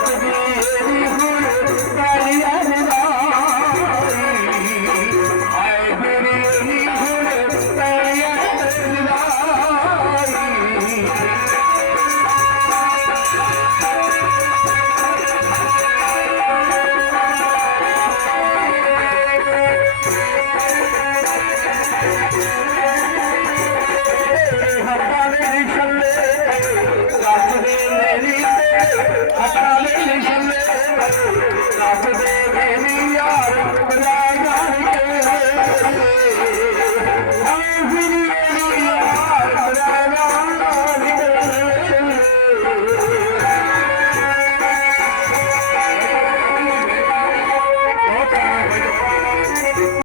Yeah.